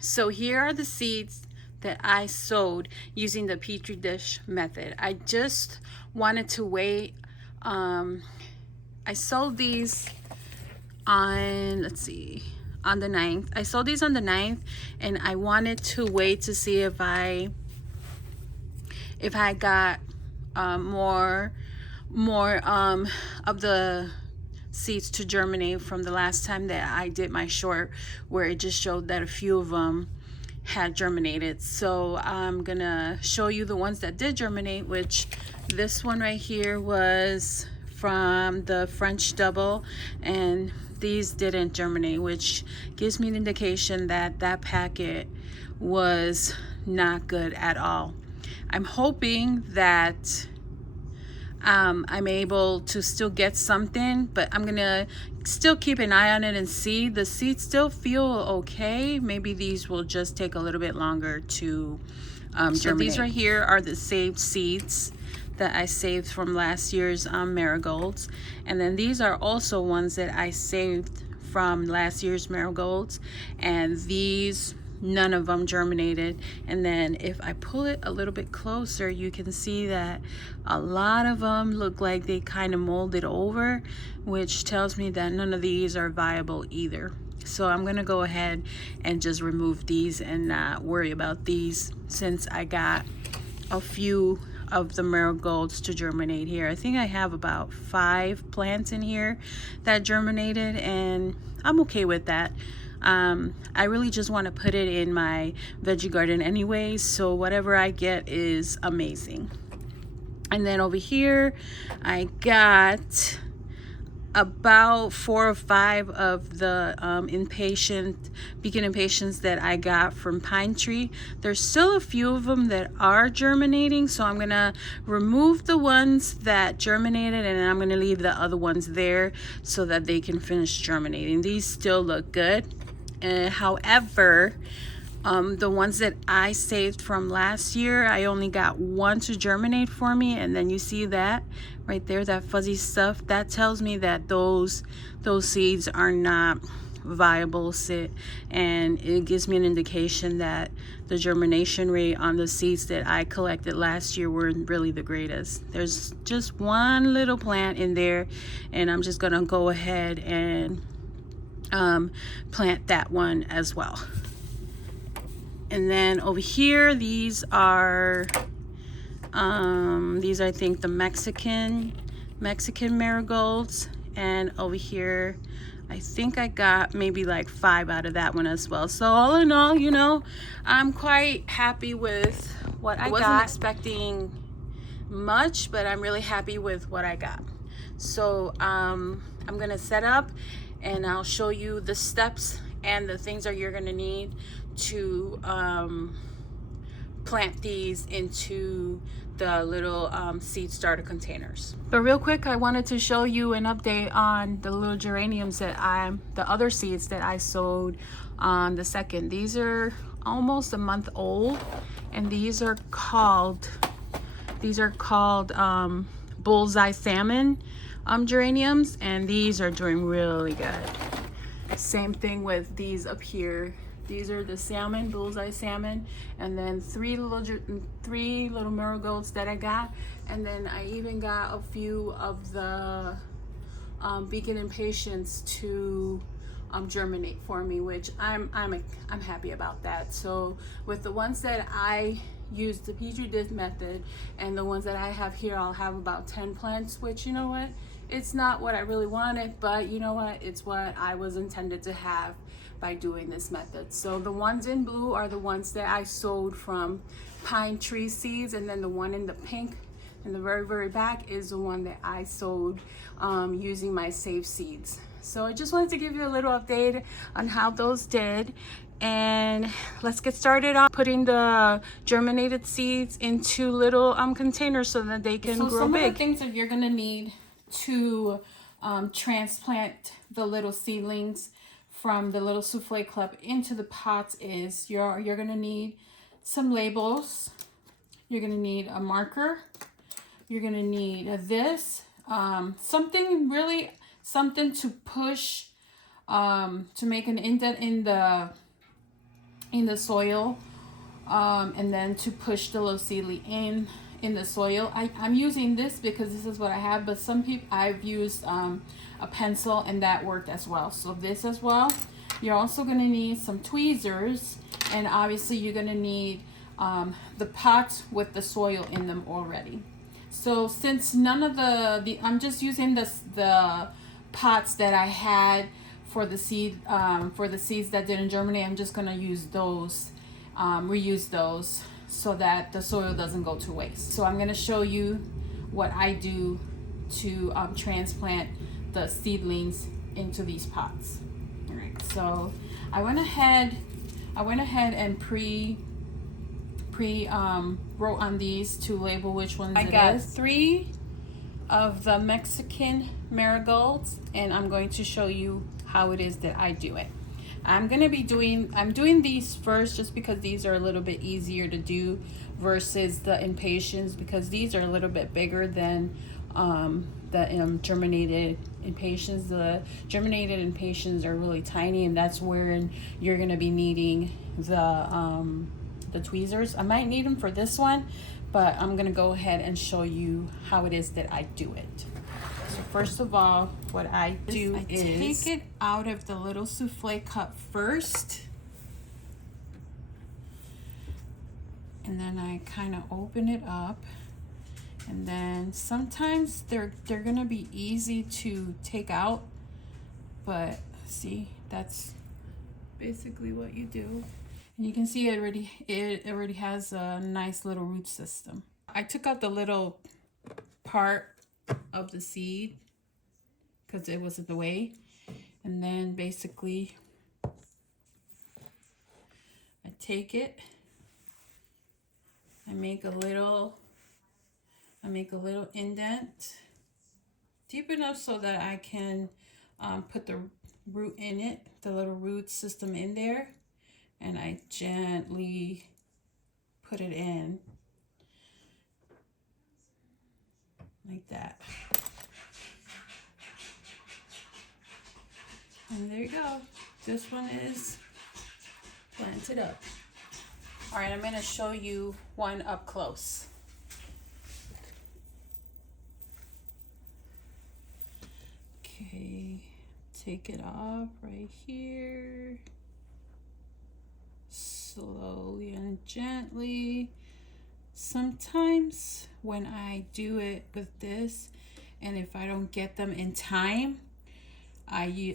So here are the seeds that I sowed using the Petri dish method. I just wanted to wait. I sowed these on, let's see, on the 9th. I sowed these on the 9th, and I wanted to wait to see if I got more of the seeds to germinate from the last time that I did my short, where it just showed that a few of them had germinated. So I'm gonna show you the ones that did germinate, which this one right here was from the French double, and these didn't germinate, which gives me an indication that that packet was not good at all. I'm hoping that I'm able to still get something, but I'm gonna still keep an eye on it and see. The seeds still feel okay. Maybe these will just take a little bit longer to germinate. So these right here are the saved seeds that I saved from last year's marigolds, and then these are also ones that I saved from last year's marigolds, and these, none of them germinated. And then if I pull it a little bit closer, you can see that a lot of them look like they kind of molded over, which tells me that none of these are viable either. So I'm gonna go ahead and just remove these and not worry about these, since I got a few of the marigolds to germinate here. I think I have about 5 plants in here that germinated, and I'm okay with that. I really just want to put it in my veggie garden anyways, so whatever I get is amazing. And then over here I got about 4 or 5 of the beacon impatiens that I got from Pine Tree. There's still a few of them that are germinating, so I'm gonna remove the ones that germinated, and then I'm gonna leave the other ones there so that they can finish germinating. These still look good. However, the ones that I saved from last year, I only got one to germinate for me, and then you see that right there, that fuzzy stuff, that tells me that those seeds are not viable, and it gives me an indication that the germination rate on the seeds that I collected last year weren't really the greatest. There's just one little plant in there, and I'm just gonna go ahead and plant that one as well. And then over here, these are I think the Mexican marigolds, and over here I think I got maybe like 5 out of that one as well. So all in all, you know, I'm quite happy with what I got. I wasn't expecting much, but I'm really happy with what I got. So I'm gonna set up, and I'll show you the steps and the things that you're gonna need to plant these into the little seed starter containers. But real quick, I wanted to show you an update on the little geraniums that the other seeds that I sowed on the 2nd. These are almost a month old, and these are called bullseye salmon geraniums, and these are doing really good. Same thing with these up here. These are the salmon, bullseye salmon, and then 3 little marigolds that I got, and then I even got a few of the beacon impatiens to germinate for me, which I'm happy about that. So with the ones that I used the Petri dish method, and the ones that I have here, I'll have about 10 plants, which, you know what, it's not what I really wanted, but you know what, it's what I was intended to have by doing this method. So the ones in blue are the ones that I sowed from Pine Tree seeds, and then the one in the pink in the very back is the one that I sowed using my saved seeds. So I just wanted to give you a little update on how those did, and let's get started on putting the germinated seeds into little containers so that they can grow some big. Some of the things that you're gonna need to transplant the little seedlings from the little souffle club into the pots is you're gonna need some labels, you're gonna need a marker, you're gonna need this something to push to make an indent in in the soil, and then to push the little seedling in the soil. I'm using this because this is what I have, but some people, I've used a pencil and that worked as well. So this as well. You're also going to need some tweezers, and obviously you're going to need the pots with the soil in them already. So since none of I'm just using the pots that I had for the seeds that didn't germinate. I'm just going to use those, reuse those, so that the soil doesn't go to waste. So I'm going to show you what I do to transplant the seedlings into these pots. All right, so I went ahead and wrote on these to label which ones it is. I got 3 of the Mexican marigolds, and I'm going to show you how it is that I do it. I'm doing these first just because these are a little bit easier to do versus the impatiens, because these are a little bit bigger than the germinated impatiens. The germinated impatiens are really tiny, and that's where you're going to be needing the tweezers. I might need them for this one, but I'm going to go ahead and show you how it is that I do it. So first of all, what I do is take it out of the little souffle cup first, and then I kind of open it up, and then sometimes they're gonna be easy to take out, but see, that's basically what you do. And you can see it already has a nice little root system. I took out the little part of the seed because it was in the way, and then basically I take it, I make a little indent deep enough so that I can put the root in it, the little root system in there, and I gently put it in like that. And there you go. This one is planted up. All right, I'm going to show you one up close. Okay, take it off right here. Slowly and gently. Sometimes when I do it with this, and if I don't get them in time, I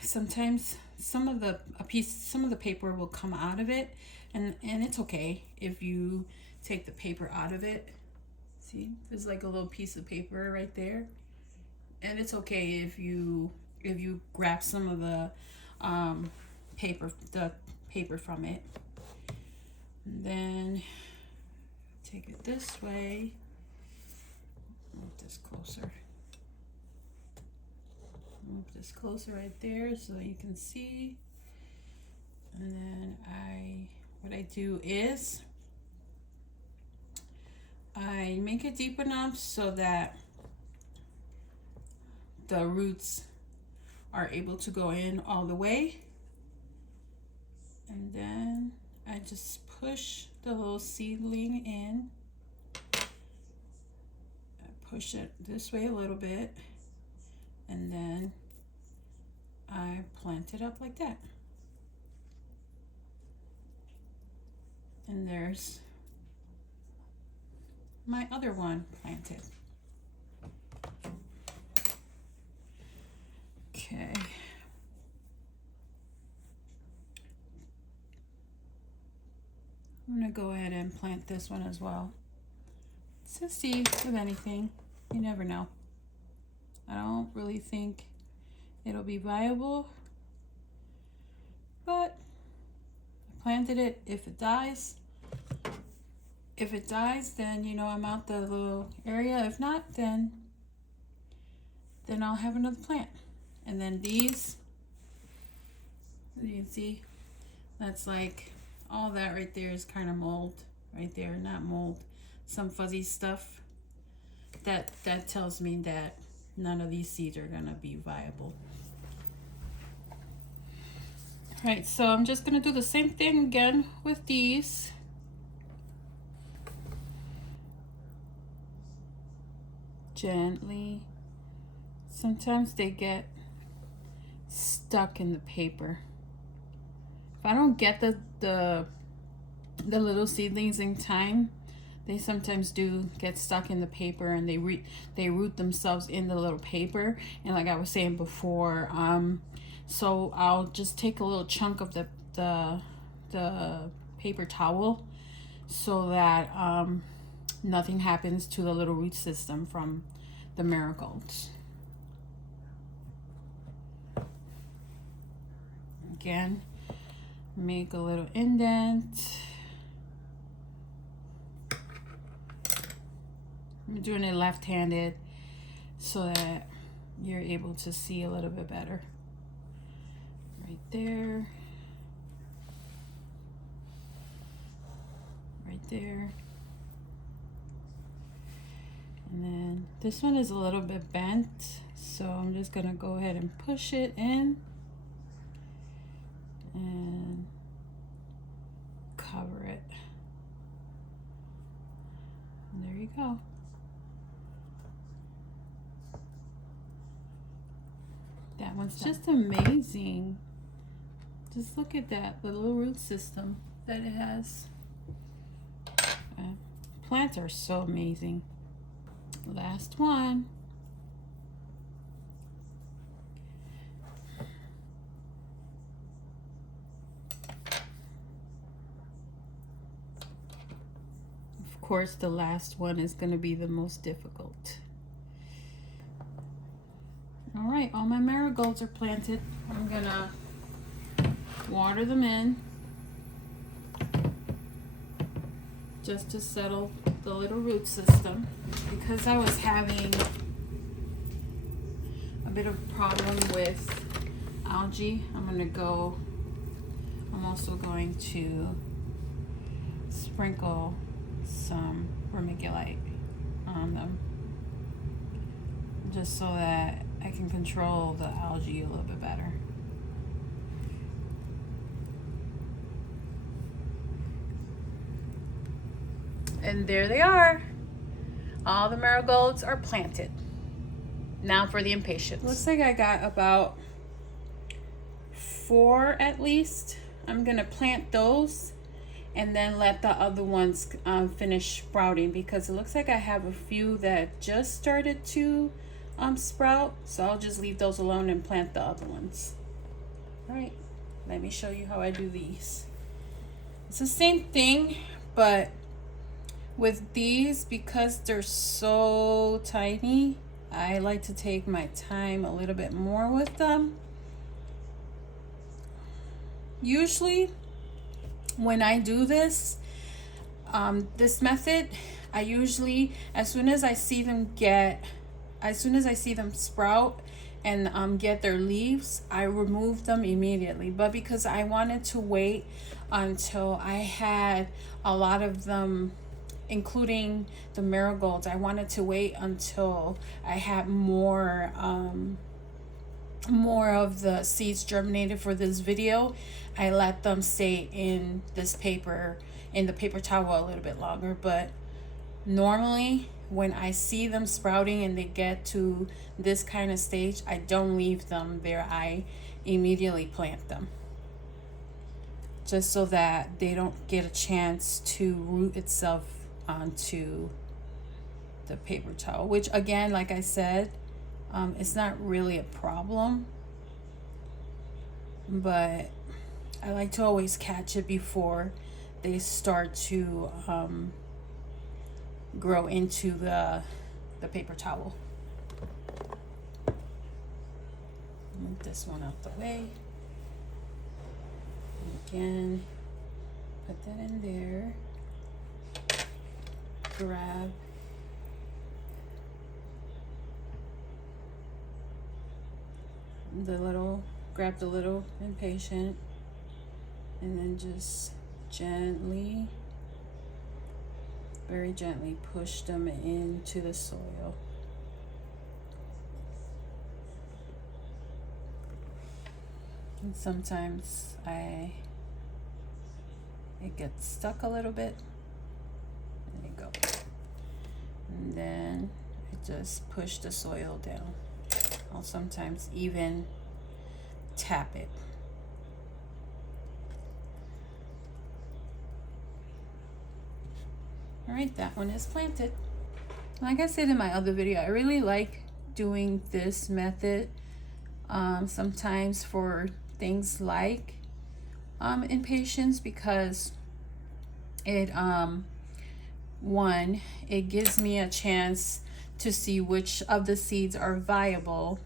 sometimes some of the paper will come out of it, and it's okay if you take the paper out of it. See, there's like a little piece of paper right there, and it's okay if you grab some of the paper from it. And then take it this way. Move this closer. Move this closer right there so you can see. And then what I do is I make it deep enough so that the roots are able to go in all the way. And then I just push the little seedling in. I push it this way a little bit, and then I plant it up like that. And there's my other one planted. Okay. I'm gonna go ahead and plant this one as well. To see if anything, you never know. I don't really think it'll be viable, but I planted it. If it dies, then you know I'm out the little area. If not, then I'll have another plant. And then these, you can see, that's like all that right there is kind of mold right there. Not mold, some fuzzy stuff. That tells me that none of these seeds are gonna be viable. Right, so I'm just gonna do the same thing again with these. Gently. Sometimes they get stuck in the paper. If I don't get the little seedlings in time, they sometimes do get stuck in the paper, and they root themselves in the little paper. And like I was saying before, so I'll just take a little chunk of the paper towel so that nothing happens to the little root system from the marigolds. Again, make a little indent. I'm doing it left-handed so that you're able to see a little bit better. Right there. Right there. And then this one is a little bit bent, so I'm just gonna go ahead and push it in and cover it. And there you go. That one's just amazing. Just look at that, the little root system that it has. Plants are so amazing. Last one. Of course, the last one is going to be the most difficult. All right, all my marigolds are planted. I'm gonna water them in just to settle the little root system, because I was having a bit of a problem with algae. I'm also going to sprinkle some vermiculite on them, just so that I can control the algae a little bit better. And there they are. All the marigolds are planted. Now for the impatiens. Looks like I got about 4 at least. I'm gonna plant those and then let the other ones finish sprouting, because it looks like I have a few that just started to sprout. So I'll just leave those alone and plant the other ones. All right, let me show you how I do these. It's the same thing, but with these, because they're so tiny, I like to take my time a little bit more with them. Usually when I do this method, I usually, as soon as I see them sprout and get their leaves, I remove them immediately. But because I wanted to wait until I had a lot of them, including the marigolds, I wanted to wait until I had more of the seeds germinated for this video. I let them stay in this paper, in the paper towel, a little bit longer. But normally when I see them sprouting and they get to this kind of stage, I don't leave them there. I immediately plant them, just so that they don't get a chance to root itself onto the paper towel, which again, like I said, it's not really a problem, but I like to always catch it before they start to grow into the paper towel. Move this one out the way. Again, put that in there. Grab the little impatient, and then just gently, very gently push them into the soil. And sometimes it gets stuck a little bit. There you go. And then I just push the soil down. I'll sometimes even tap it. All right, that one is planted. Like I said in my other video, I really like doing this method sometimes for things like impatiens, because it one, it gives me a chance to see which of the seeds are viable,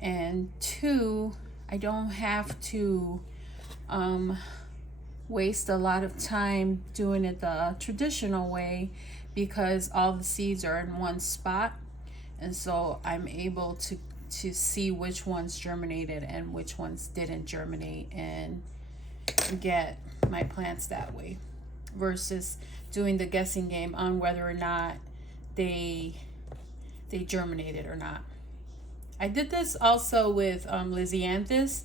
and two, I don't have to waste a lot of time doing it the traditional way, because all the seeds are in one spot, and so I'm able to see which ones germinated and which ones didn't germinate and get my plants that way, versus doing the guessing game on whether or not they germinated or not. I did this also with Lisianthus,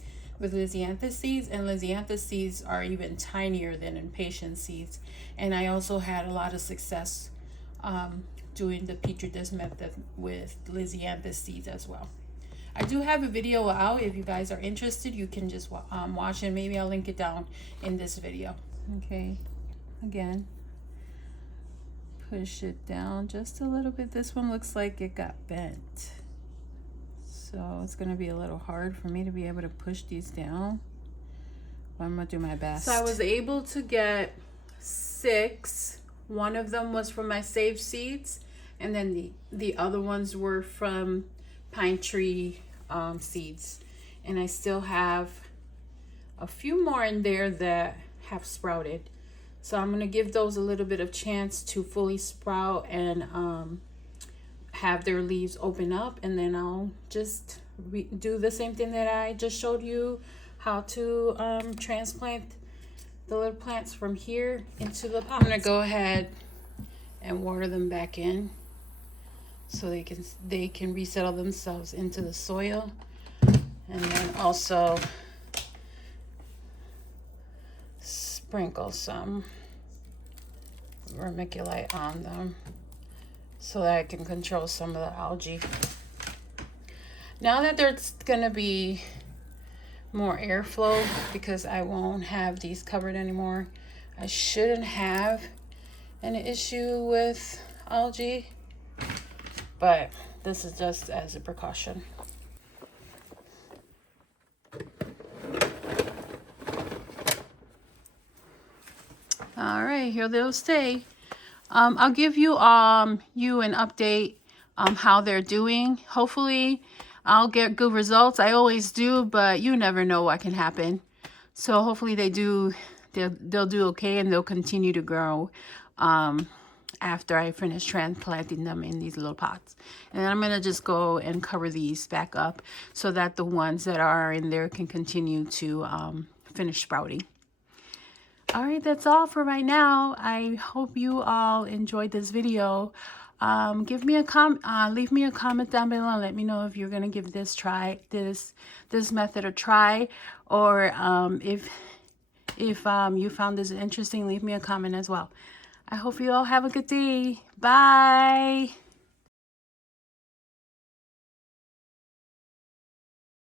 seeds, and Lisianthus seeds are even tinier than impatiens seeds, and I also had a lot of success doing the Petri dish method with Lisianthus seeds as well. I do have a video out. If you guys are interested, you can just watch it. Maybe I'll link it down in this video. Okay, again, push it down just a little bit. This one looks like it got bent, so it's going to be a little hard for me to be able to push these down, but I'm going to do my best. So I was able to get 6. One of them was from my saved seeds, and then the other ones were from pine tree seeds. And I still have a few more in there that have sprouted. So I'm going to give those a little bit of chance to fully sprout and have their leaves open up, and then I'll just do the same thing that I just showed you, how to transplant the little plants from here into the pot. I'm going to go ahead and water them back in so they can resettle themselves into the soil, and then also sprinkle some vermiculite on them so that I can control some of the algae. Now that there's gonna be more airflow because I won't have these covered anymore, I shouldn't have an issue with algae, but this is just as a precaution. All right, here they'll stay. I'll give you an update how they're doing. Hopefully I'll get good results. I always do, but you never know what can happen. So hopefully they'll do okay, and they'll continue to grow after I finish transplanting them in these little pots. And then I'm going to just go and cover these back up so that the ones that are in there can continue to finish sprouting. All right, that's all for right now. I hope you all enjoyed this video. Leave me a comment down below and let me know if you're gonna give this method a try, or if you found this interesting, leave me a comment as well. I hope you all have a good day. Bye.